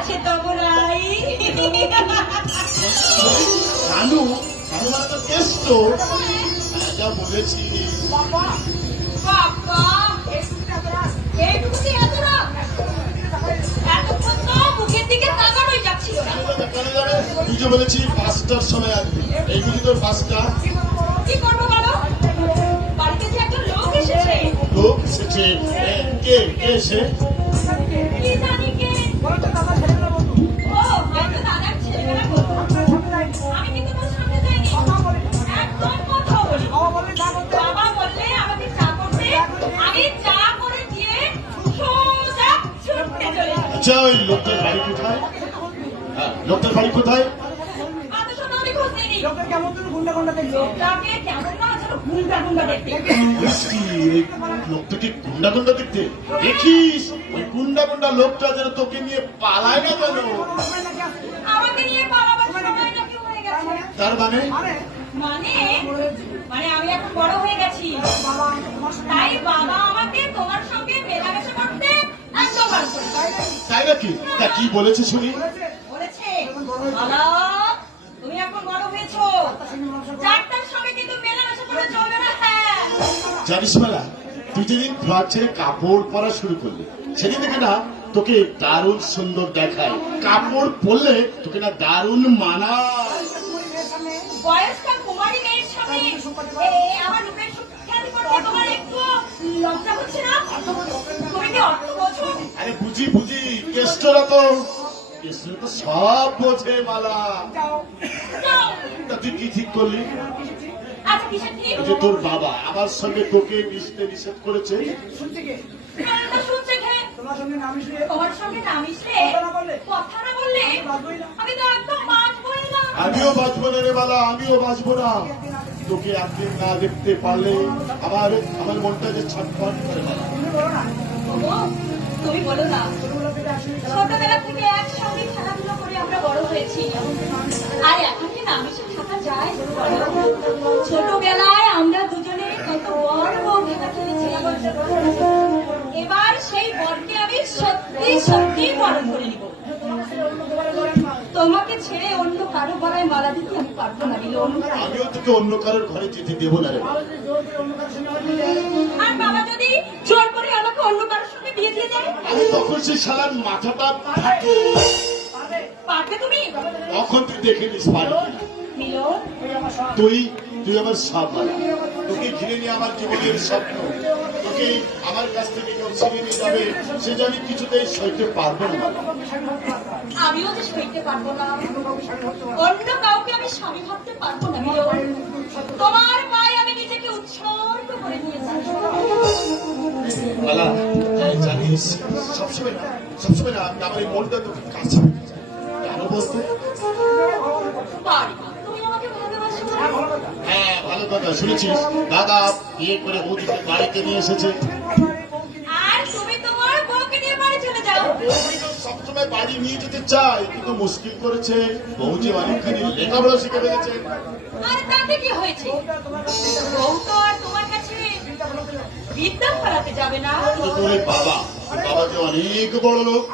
আছে তবরাই কানু কানু তো কেষ্ট। যা বলেছি। বাবা যাবে তুই যে বলেছি পাঁচটার সময় আসবি। এই বুঝি তোর পাঁচটা? কি করব বলো? বাড়িতে যে একটা লোক এসেছে। লোক এসেছে। কে কে এসে লোকটার বাড়ি কোথায়? হ্যাঁ, লোকটার বাড়ি কোথায়? লোকটাকে কেমন না যেন গুন্ডা গুন্ডা দেখতে। দেখিস ওই গুন্ডা গুন্ডা লোকটা যেন তোকে নিয়ে পালায় না হয়ে গেছে। তার মানে? মানে? মানে আমি এখন বড় হয়ে গেছি। তাই বাবা আমাকে তোমার সঙ্গে মেলামেশা নাকি তা কি বলেছে শুনি? তুমি এখন বড় হয়েছো। চারটার সঙ্গে কিন্তু মেলামেশা করে চলবে না হ্যাঁ। জানিস মেলা তুই যেদিন ফ্লট ছেড়ে কাপড় পরা শুরু করলি সেদিন থেকে না তোকে দারুণ সুন্দর দেখায়। কাপড় পরলে তোকে না দারুণ মানায়। বয়স্কা কুমারী মেয়ের সামনে আমার রূপের সুখ্যাতি করতে তোমার একটু। লজ্জা হচ্ছে না? তুমি কি অর্থ বোঝো আরে বুঝি বুঝি কেষ্টরা তো কেষ্টরা তো সব বোঝে মালা। তা তুই কি ঠিক করলি? আচ্ছা যে তোর বাবা আমার সঙ্গে তোকে মিশতে নিষেধ করেছে। এটা শুনছে খেয়ে তোমার সঙ্গে না মিশলে? কথা না বললে? আমি তো একদম বাঁচবই না। আমিও বাঁচবো না রে বালা আমিও বাঁচবো না। তোকে একদিন না দেখতে পারলে আমার আমার মনটা যে ছটফট করে বালা তুমি বলো না। ছোটবেলা থেকে একসঙ্গে খেলাধুলা করে আমরা বড় হয়েছি। আর এখন কি না মিশে থাকা যায়? ছোটবেলায় আমরা দুজনে কত বড় বড় খেলা খেলেছিলাম। এবার সেই বরকে আমি সত্যি সত্যি বরণ করে নিব। তোমাকে ছেড়ে অন্য কারও গলায় মালা দিতে আমি পারব না মিলন আমিও তোকে অন্য কারোর ঘরে যেতে দেবো না রে। আর বাবা যদি জোর করে আমাকে অন্য কারোর আরে তখন সেই শালার মাথাটা। তুমি? তখন তুই দেখে নিস তুই তুই আমার সব তোকে ঘিরে নিয়ে আমার জীবনের স্বপ্ন। তোকে আমার কাছ থেকে কেউ ছিনিয়ে নিয়ে যাবে সে যে আমি কিছুতেই সইতে পারব না। আমিও যে সইতে পারব না। অন্য কাউকে আমি স্বামী ভাবতে পারব না তোমার সবসময় না আমি আমার এই মনটা তোকে কাছে। ভালোবাসো না? হ্যাঁ ভালো কথা শুনেছিস? দাদা বিয়ে করে বৌদিকে বাড়িতে নিয়ে এসেছে। আর তো সবসময় বাড়ি নিয়ে যেতে চায় কিন্তু মুশকিল করেছে। বউ যে অনেকখানি লেখাপড়া শিখে ফেলেছে। আরে তাতে কি হয়েছে? বউ তো আর তোমার কাছে বিদ্যা ফলাতে যাবে না। কিন্তু তোর বাবা। বাবা যে অনেক বড় লোক।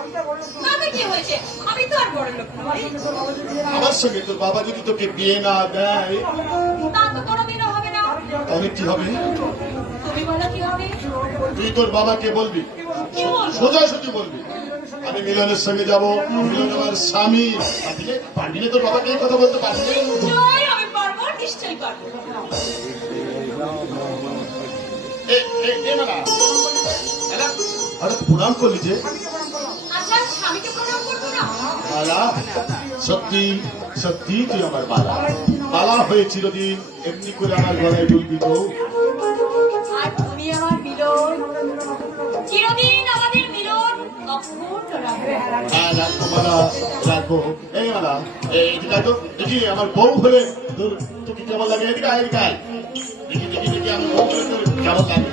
আমার সঙ্গে তোর বাবা যদি তোকে বিয়ে না দেয় তাহলে কি হবে? তুই তোর বাবাকে বলবি? কি বলব? সোজা বলবি। আমি মিলনের সঙ্গে যাব মিলন আমার স্বামী। পারবি না? তোর বাবাকে এই কথা বলতে? পারবি নিশ্চয়ই পারব আরে প্রণাম করলি যে আচ্ছা বালা সত্যি সত্যি তুই আমার বালা। বালা হয়ে চিরদিন এমনি করে আমার গলায় তো আমার রাখবে। হ্যাঁ তো। দেখি আমার বউ হলে তোকে কেমন লাগে? এদিকে এদিকে দেখি দেখি দেখি আমার বউ হলে তোর কেমন লাগে?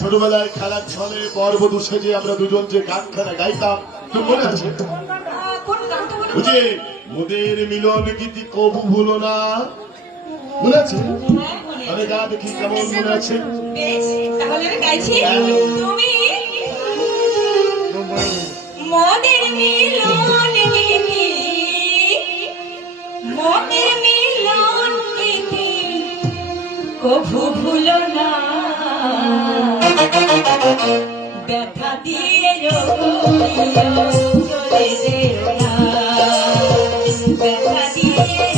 ছোটবেলায় খেলার ছলে বরবধূ সেজে আমরা দুজন যে গান খেলা গাইতাম তোর মনে আছে? বুঝে? মোদের মিলন গীতি কবু ভুলো না। মনে আছে? আরে গা দেখি কেমন মনে আছে? আমি মিলন কভু ভুলো না। চলে যেও না ব্যথা দিয়ে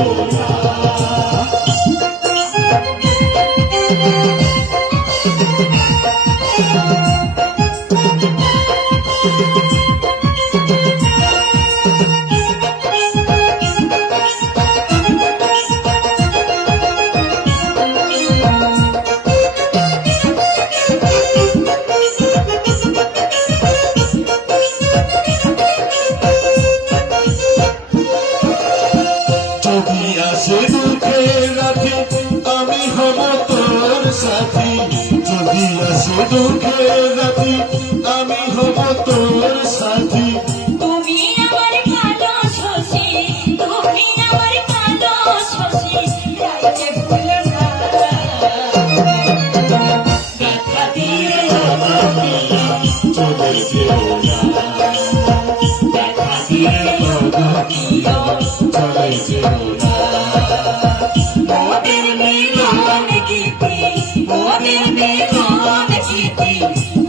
চলে যেও দুঃখে রাখি আমি হব তোর সাথী। তুমি আমার কালো শশী তুমি আমার কালো শশী রাইতে ভুলো না। দেখা দিয়ে চলে যেও না দেখা দিয়ে রোগিও চলে যেও না